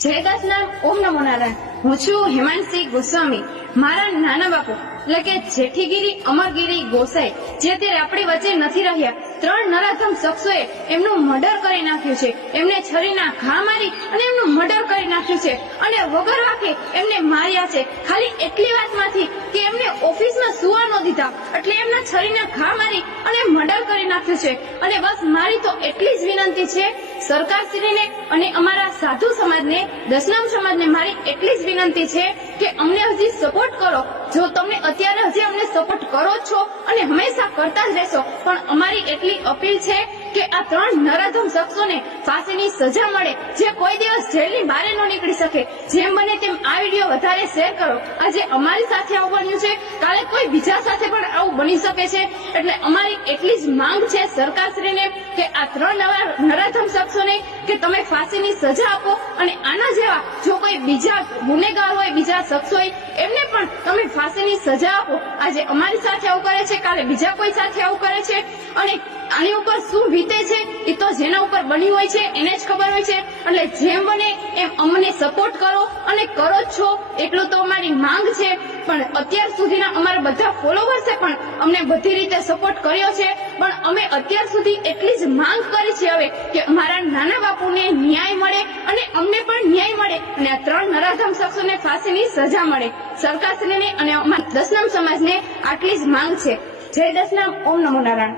જય દસનામ ઓમ નમો નારાયણ। હું છું હેમાંશી ગોસ્વામી। મારા નાના બાપુ એટલે કે જેઠીગીરી અમરગીરી ગોસાઈ જે અત્યારે આપણી વચ્ચે નથી રહ્યા, 3 નરાધમ શખ્સોએ એમનું મર્ડર કરી નાખ્યું છે। એમને છરીના ઘા મારી અને એમનું મર્ડર કરી નાખ્યું છે અને વગર વાંકે એમને માર્યા છે। ખાલી એટલી વાતમાંથી કે એમને ઓફિસમાં સુવા ન દીધા એટલે એમના છરીના ઘા મારી અને મર્ડર કરી નાખ્યું છે। અને બસ મારી તો એટલી જ વિનંતી છે સરકારશ્રીને અને અમારા સાધુ સમાજને, દશનામ સમાજને મારી એટલી જ વિનંતી છે કે અમને હજી સપોર્ટ કરો। જો તમને અત્યારે હજી અમને સપોર્ટ કરો છો અને હંમેશા કરતા જ રહેશો, પણ અમારી એટલી અપીલ છે કે આ 3 નરાધમ શખ્સોને ફાંસીની સજા મળે, જે કોઈ દિવસ જેલની બહાર ન નીકળી શકે। જેમ બને તેમ આ વિડીયો વધારે શેર કરો। આજે અમારી સાથે આવું બન્યું છે, કાલે કોઈ બીજા સાથે પણ આવું બની શકે છે, એટલે અમારી એટલી જ માંગ છે સરકારશ્રીને કે આ 3 નરાધમ શખ્સોને કે તમે ફાંસીની સજા આપો અને આના જેવા જો કોઈ બીજા ગુનેગાર હોય, બીજા શખ્સ હોય, એમને પણ તમે ફાંસીની સજા આપો। આજે અમારી સાથે આવું કરે છે, કાલે બીજા કોઈ સાથે આવું કરે છે, અને આની ઉપર શું વીતે છે એ તો જેના ઉપર બની હોય છે એને જ ખબર હોય છે। એટલે જેમ બને એમ અમને સપોર્ટ કરો અને કરો જ છો એટલું તો અમારી માંગ છે। પણ અત્યાર સુધીના અમારા બધા ફોલોવર્સે પણ અમને બધી રીતે સપોર્ટ કર્યો છે, પણ અમે અત્યાર સુધી એટલી જ માંગ કરી છે હવે કે અમારા નાના બાપુને ન્યાય મળે અને અમને પણ ન્યાય મળે અને આ 3 નરાધમ શખ્સોને ફાંસીની સજા મળે। સરકારશ્રીને અને અમારા દશનામ સમાજને આટલી જ માંગ છે। જય દશનામ, ઓમ નમો નારાયણ।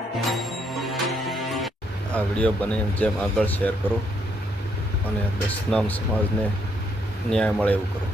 આ વિડીયો બને જેમ આગળ શેર કરો અને દશનામ સમાજને ન્યાય મળે એવું કરો।